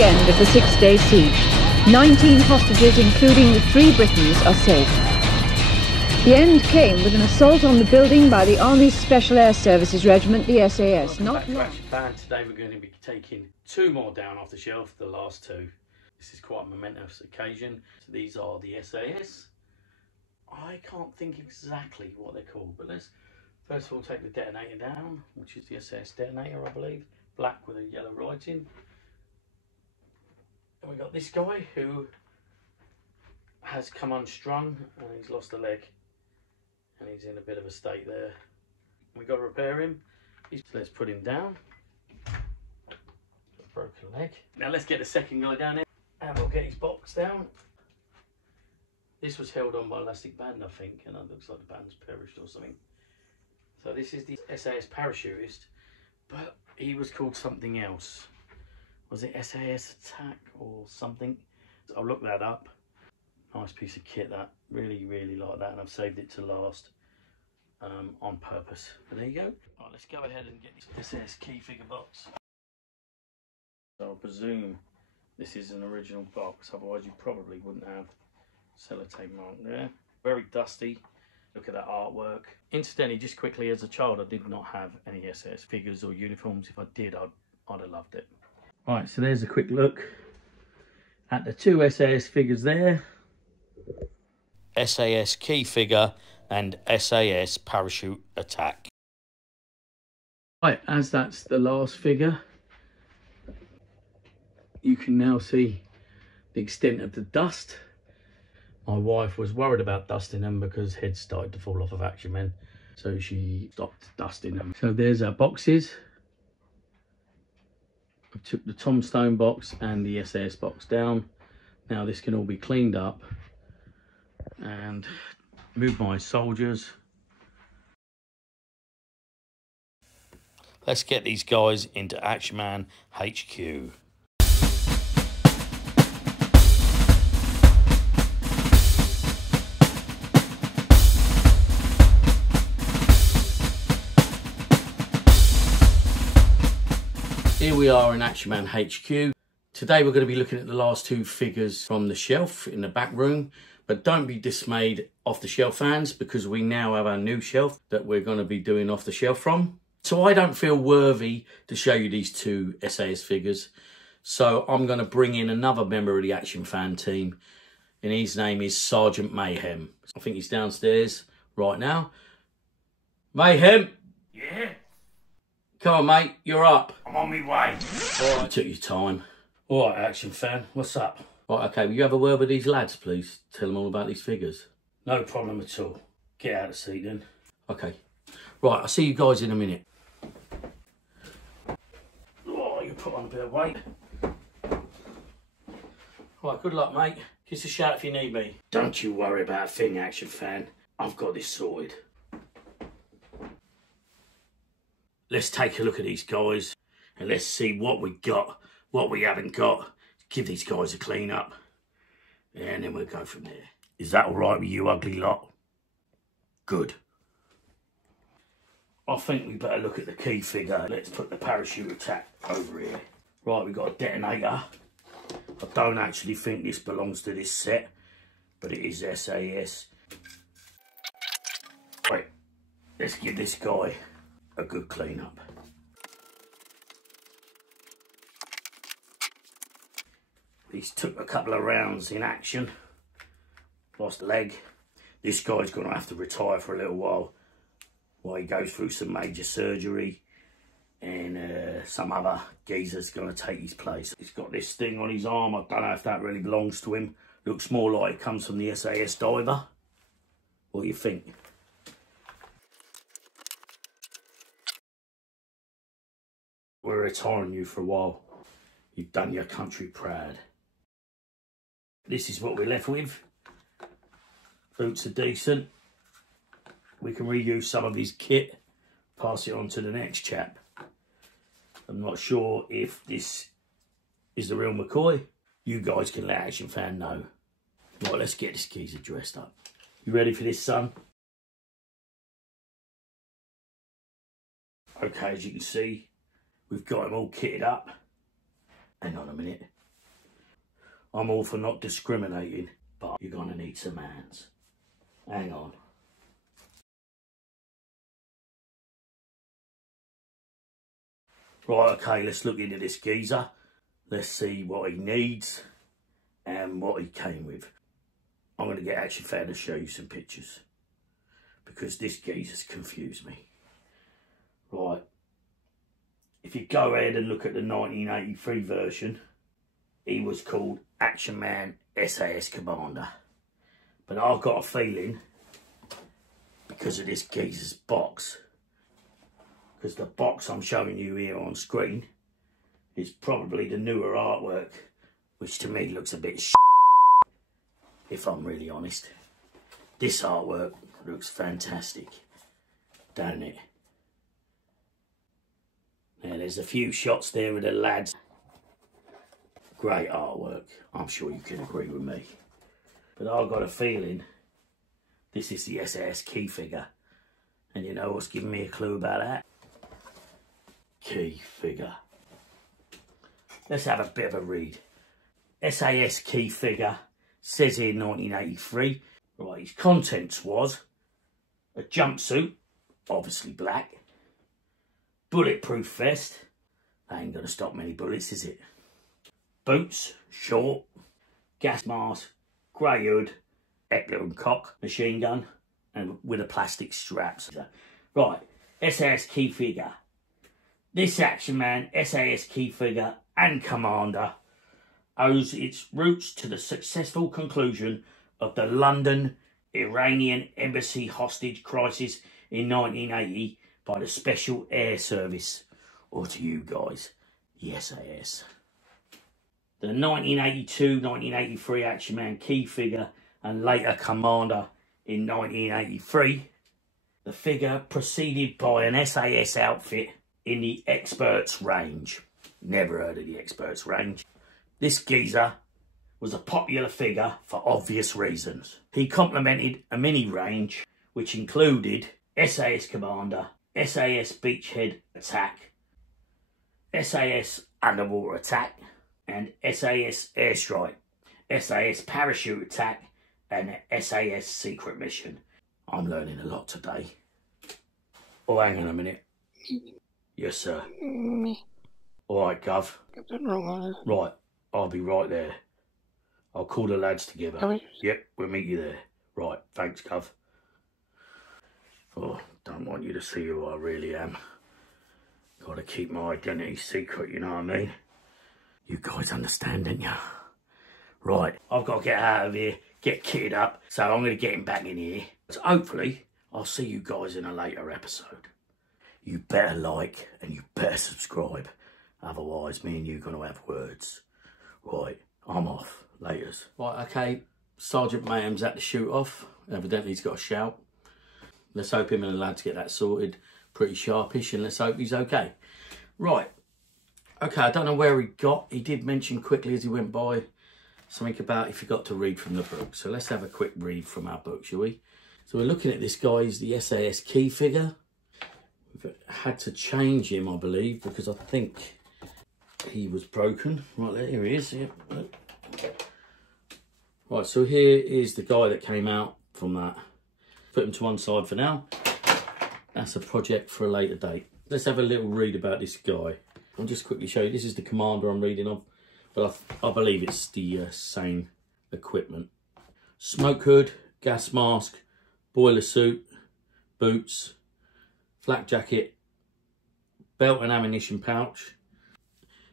tragic end of the 6-day siege. 19 hostages, including the 3 Britons, are safe. The end came with an assault on the building by the Army's Special Air Services Regiment, the SAS. Not long. Today we're going to be taking 2 more down off the shelf, the last 2. This is quite a momentous occasion. So these are the SAS. I can't think exactly what they're called, but let's first of all take the detonator down, which is the SAS detonator, I believe. Black with a yellow writing. And we got this guy who has come unstrung and he's lost a leg. And he's in a bit of a state there. We've got to repair him. So let's put him down. Broken leg. Now let's get the second guy down here. And we'll get his box down. This was held on by elastic band, I think, and it looks like the band's perished or something. So this is the SAS parachutist, but he was called something else. Was it SAS Attack or something? I'll look that up. Nice piece of kit, that. Really, really like that, and I've saved it to last on purpose. But there you go. Right, let's go ahead and get this SAS key figure box. So I presume this is an original box, otherwise you probably wouldn't have sellotape mark there. Very dusty. Look at that artwork. Incidentally, just quickly, as a child, I did not have any SAS figures or uniforms. If I did, I'd have loved it. Right, so there's a quick look at the 2 SAS figures there. SAS key figure and SAS parachute attack. Right, as that's the last figure, you can now see the extent of the dust. My wife was worried about dusting them because heads started to fall off of Action Men, so she stopped dusting them. So there's our boxes. I took the Tom Stone box and the SAS box down. Now this can all be cleaned up and move my soldiers. Let's get these guys into Action Man HQ. Here we are in Action Man HQ. Today we're going to be looking at the last 2 figures from the shelf in the back room. But don't be dismayed, off the shelf fans, because we now have our new shelf that we're going to be doing off the shelf from. So I don't feel worthy to show you these 2 SAS figures. So I'm going to bring in another member of the Action Fan team. And his name is Sergeant Mayhem. I think he's downstairs right now. Mayhem! Yeah? Come on, mate, you're up. I'm on my way. All right, took your time. All right, Action Fan, what's up? Right, okay, will you have a word with these lads, please? Tell them all about these figures. No problem at all. Get out of the seat then. Okay. Right, I'll see you guys in a minute. Oh, you put on a bit of weight. Right, good luck, mate. Just a shout if you need me. Don't you worry about a thing, Action Fan. I've got this sorted. Let's take a look at these guys and let's see what we got, what we haven't got. Give these guys a clean up and then we'll go from there. Is that all right with you, ugly lot? Good. I think we better look at the key figure. Let's put the parachute attack over here. Right, we've got a detonator. I don't actually think this belongs to this set, but it is SAS. Right, let's give this guy a good clean up. He's took a couple of rounds in action, lost a leg. This guy's going to have to retire for a little while he goes through some major surgery, and some other geezer's going to take his place. He's got this thing on his arm. I don't know if that really belongs to him. Looks more like it comes from the SAS diver. What do you think? We're retiring you for a while. You've done your country proud. This is what we're left with. Boots are decent. We can reuse some of his kit, pass it on to the next chap. I'm not sure if this is the real McCoy. You guys can let Action Fan know. Right, let's get this geezer dressed up. You ready for this, son? Okay, as you can see, we've got him all kitted up. Hang on a minute. I'm all for not discriminating, but you're going to need some hands. Hang on. Right, okay, let's look into this geezer. Let's see what he needs and what he came with. I'm going to get Action Fan to show you some pictures, because this geezer's confused me. Right, if you go ahead and look at the 1983 version, he was called Action Man SAS Commander. But I've got a feeling, because of this geezer's box, because the box I'm showing you here on screen is probably the newer artwork, which to me looks a bit shit, if I'm really honest. This artwork looks fantastic, don't it? Now there's a few shots there with the lads. Great artwork, I'm sure you can agree with me. But I've got a feeling this is the SAS key figure. And you know what's giving me a clue about that? Key figure. Let's have a bit of a read. SAS key figure, says here 1983. Right, his contents was a jumpsuit, obviously black, bulletproof vest, that ain't gonna stop many bullets, is it? Boots, short, gas mask, grey hood, Heckler and Koch machine gun, and with a plastic straps. Right, SAS key figure. This Action Man SAS key figure and commander owes its roots to the successful conclusion of the London Iranian embassy hostage crisis in 1980 by the Special Air Service, or to you guys, the SAS. The 1982-1983 Action Man key figure and later commander in 1983, the figure preceded by an SAS outfit in the Experts range. Never heard of the Experts range. This geezer was a popular figure for obvious reasons. He complemented a mini range which included SAS Commander, SAS Beachhead Attack, SAS Underwater Attack, and SAS Airstrike, SAS Parachute Attack, and SAS Secret Mission. I'm learning a lot today. Oh, hang on a minute. Yes, sir. All right, Gov. Right, I'll be right there. I'll call the lads together. Yep, we'll meet you there. Right, thanks, Gov. Oh, don't want you to see who I really am. Got to keep my identity secret, you know what I mean? You guys understand, don't you? Right, I've got to get out of here, get kitted up, so I'm going to get him back in here. So hopefully, I'll see you guys in a later episode. You better like and you better subscribe. Otherwise, me and you are going to have words. Right, I'm off. Laters. Right, okay. Sergeant Mayhem's at the shoot off. Evidently, he's got a shout. Let's hope him and the lads get that sorted pretty sharpish, and let's hope he's okay. Right. Okay, I don't know where he got. He did mention quickly as he went by something about he forgot to read from the book. So let's have a quick read from our book, shall we? So we're looking at this guy's the SAS key figure. We've had to change him, I believe, because I think he was broken. Right there, here he is. Yep. Right, so here is the guy that came out from that. Put him to one side for now. That's a project for a later date. Let's have a little read about this guy. I'll just quickly show you. This is the commander I'm reading of, but I believe it's the same equipment. Smoke hood, gas mask, boiler suit, boots, flak jacket, belt and ammunition pouch.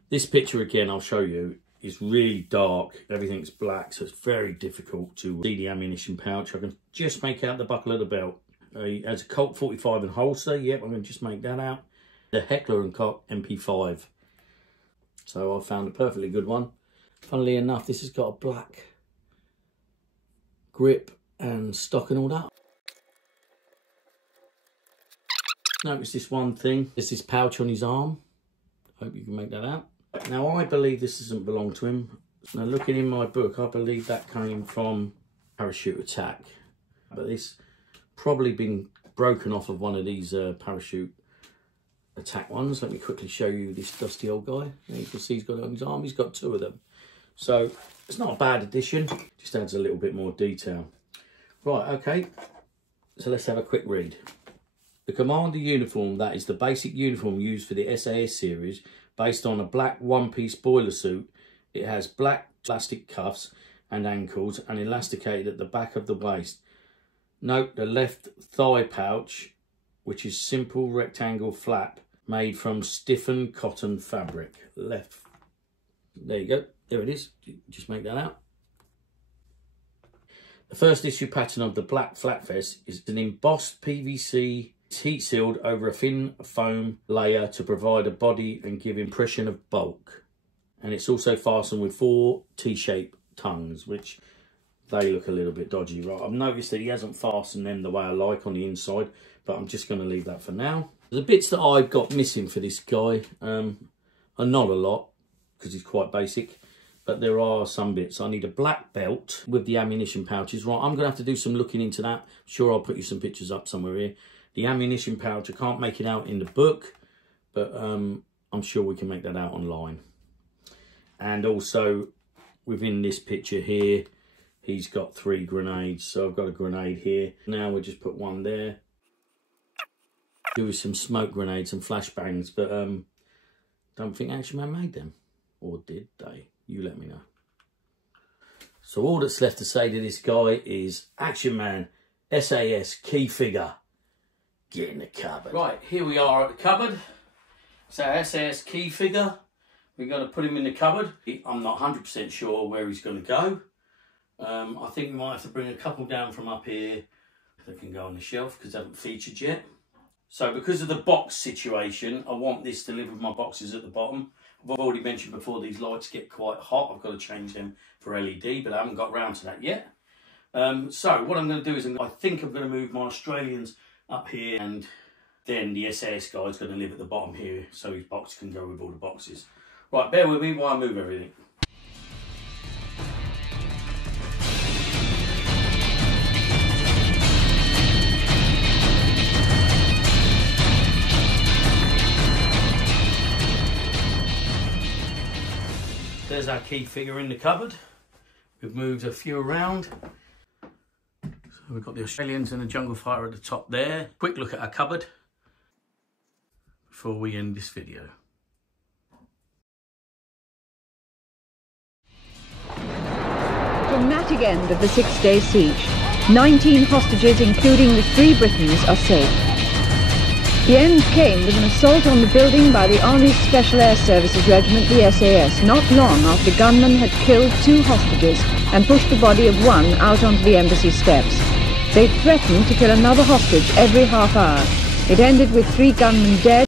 This picture again I'll show you is really dark. Everything's black, so it's very difficult to see the ammunition pouch. I can just make out the buckle of the belt. He has a Colt 45 and holster. Yep, I'm going to just make that out. The Heckler and Koch MP5. So I found a perfectly good one. Funnily enough, this has got a black grip and stock and all that. Notice this one thing. There's this pouch on his arm. Hope you can make that out. Now, I believe this doesn't belong to him. Now, looking in my book, I believe that came from Parachute Attack. But this probably been broken off of one of these Parachute Attack ones. Let me quickly show you this dusty old guy. Now you can see he's got it on his arm. He's got two of them. So it's not a bad addition, just adds a little bit more detail. Right, okay, so let's have a quick read. The Commander uniform, that is the basic uniform used for the SAS series, based on a black one-piece boiler suit. It has black plastic cuffs and ankles and elasticated at the back of the waist. Note the left thigh pouch, which is simple rectangle flap made from stiffened cotton fabric. Left, there you go, there it is, just make that out. The first issue pattern of the black flat vest is an embossed PVC. It's heat sealed over a thin foam layer to provide a body and give impression of bulk. And it's also fastened with 4 T-shaped tongues, which they look a little bit dodgy. Right, I've noticed that he hasn't fastened them the way I like on the inside, but I'm just going to leave that for now. The bits that I've got missing for this guy are not a lot, because he's quite basic, but there are some bits. I need a black belt with the ammunition pouches. Right, I'm going to have to do some looking into that. I'm sure I'll put you some pictures up somewhere here. The ammunition pouch, I can't make it out in the book, but I'm sure we can make that out online. And also, within this picture here, he's got 3 grenades. So I've got a grenade here. Now we'll just put one there. Do some smoke grenades and flashbangs, but don't think Action Man made them. Or did they? You let me know. So all that's left to say to this guy is Action Man, SAS key figure. Get in the cupboard. Right, here we are at the cupboard. So SAS key figure. We're going to put him in the cupboard. I'm not 100% sure where he's going to go. I think we might have to bring a couple down from up here. They can go on the shelf because they haven't featured yet. So because of the box situation, I want this to live with my boxes at the bottom. I've already mentioned before, these lights get quite hot. I've got to change them for LED, but I haven't got round to that yet. So what I'm going to do is I think I'm going to move my Australians up here, and then the SAS guy's going to live at the bottom here, so his box can go with all the boxes. Right, bear with me while I move everything. There's our key figure in the cupboard. We've moved a few around. So we've got the Australians and the Jungle Fighter at the top there. Quick look at our cupboard before we end this video. Dramatic end of the 6-day siege. 19 hostages, including the 3 Britons, are safe. The end came with an assault on the building by the Army's Special Air Services Regiment, the SAS, not long after gunmen had killed 2 hostages and pushed the body of one out onto the embassy steps. They threatened to kill another hostage every half hour. It ended with 3 gunmen dead.